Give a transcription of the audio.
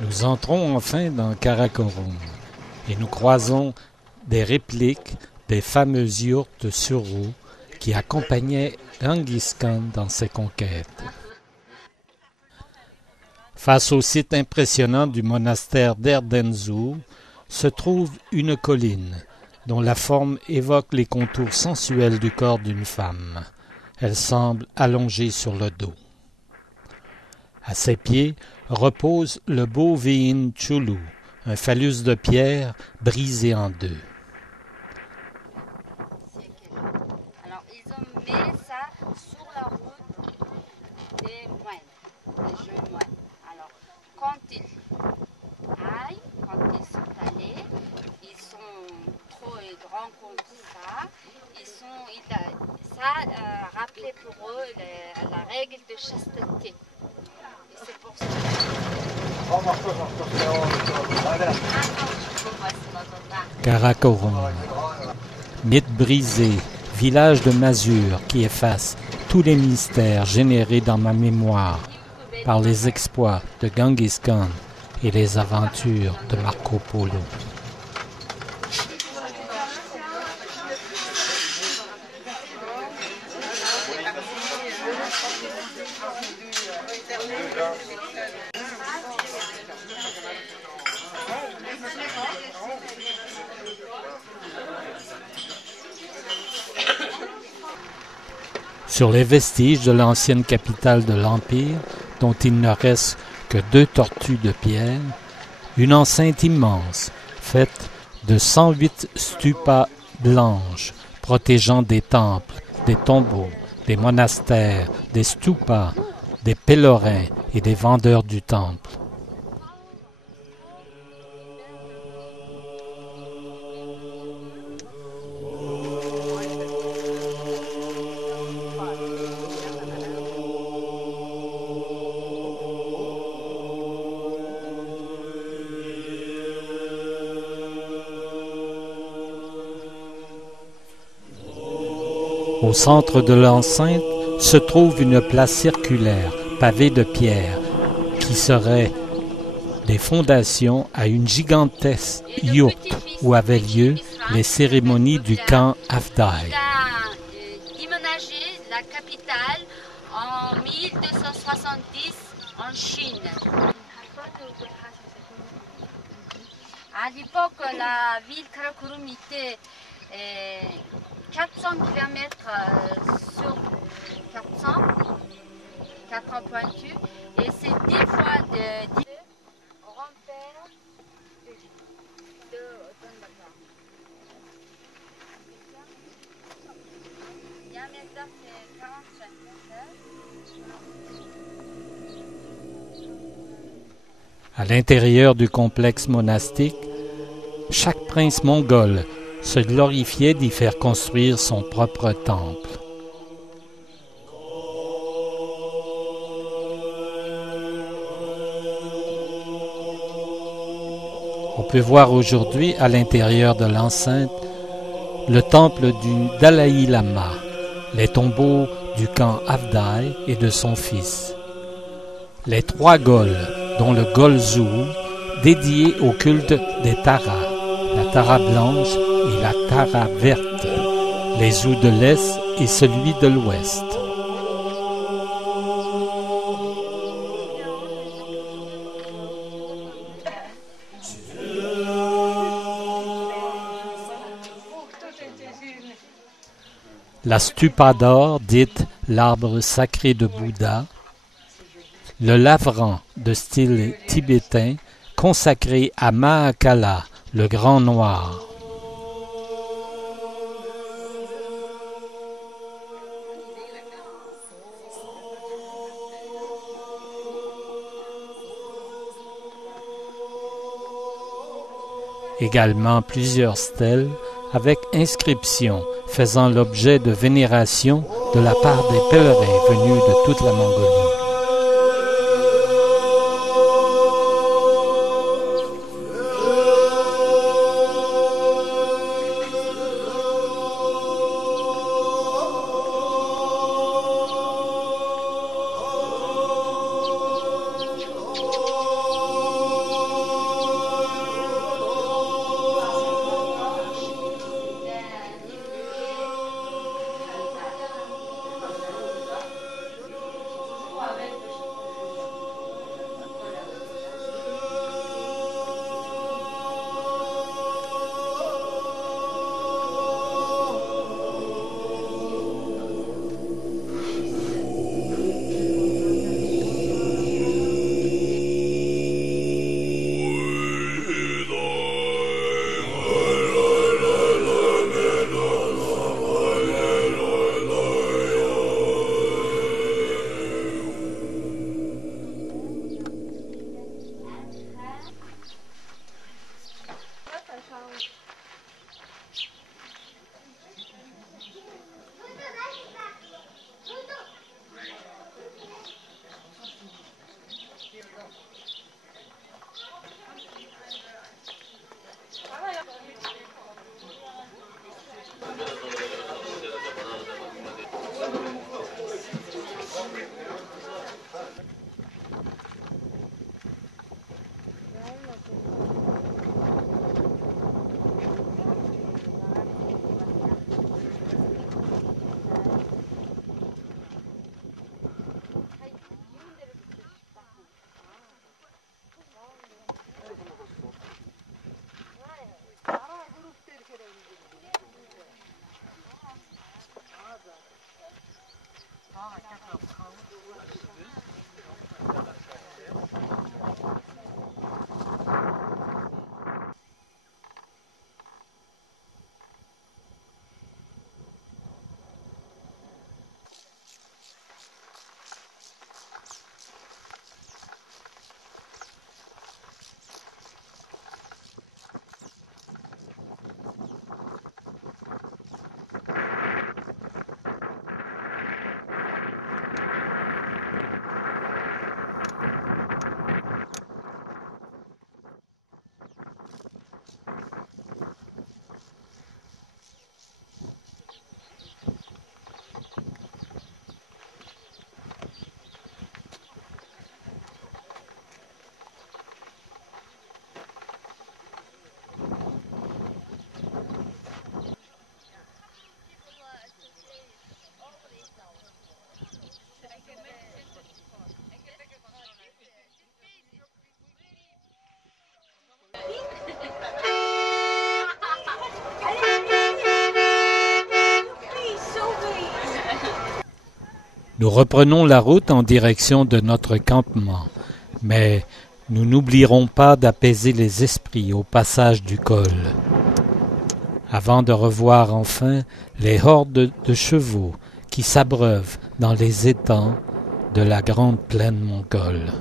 Nous entrons enfin dans Karakorum et nous croisons des répliques des fameuses yourtes sur roues qui accompagnaient Genghis Khan dans ses conquêtes. Face au site impressionnant du monastère d'Erdenzu se trouve une colline dont la forme évoque les contours sensuels du corps d'une femme. Elle semble allongée sur le dos. À ses pieds repose le beau Vein Chulu, un phallus de pierre brisé en deux. Alors, ils ont mis ça sur la route des moines, des jeunes moines. Alors, quand ils sont allés, ils sont trop grands comme ça. Ça rappelait pour eux la règle de chasteté. Et c'est pour ça. Karakorum, mythe brisé, village de masure qui efface tous les mystères générés dans ma mémoire par les exploits de Genghis Khan et les aventures de Marco Polo. Sur les vestiges de l'ancienne capitale de l'Empire, dont il ne reste que 2 tortues de pierre, une enceinte immense, faite de 108 stupas blanches, protégeant des temples, des tombeaux, des monastères, des stupas, des pèlerins et des vendeurs du temple. Au centre de l'enceinte se trouve une place circulaire pavée de pierre qui serait des fondations à une gigantesque yourte où avaient lieu les cérémonies du camp Afdai. Déménagé la capitale en 1270 en Chine. À l'époque, la ville Karakorum était 400 km sur 400 pointus, et c'est 10 fois de grand-père de Donbass. Diamètre c'est 45 mètres. À l'intérieur du complexe monastique, chaque prince mongol se glorifiait d'y faire construire son propre temple. On peut voir aujourd'hui à l'intérieur de l'enceinte le temple du Dalai Lama, les tombeaux du camp Afdai et de son fils, les 3 Gols, dont le Gol Zuu, dédié au culte des Taras, la Tara blanche et la Tara verte, les Zous de l'Est et celui de l'Ouest. La stupa d'or, dite l'arbre sacré de Bouddha, le lavran de style tibétain consacré à Mahakala, le grand noir. Également plusieurs stèles avec inscriptions faisant l'objet de vénération de la part des pèlerins venus de toute la Mongolie. Nous reprenons la route en direction de notre campement, mais nous n'oublierons pas d'apaiser les esprits au passage du col, avant de revoir enfin les hordes de chevaux qui s'abreuvent dans les étangs de la grande plaine mongole.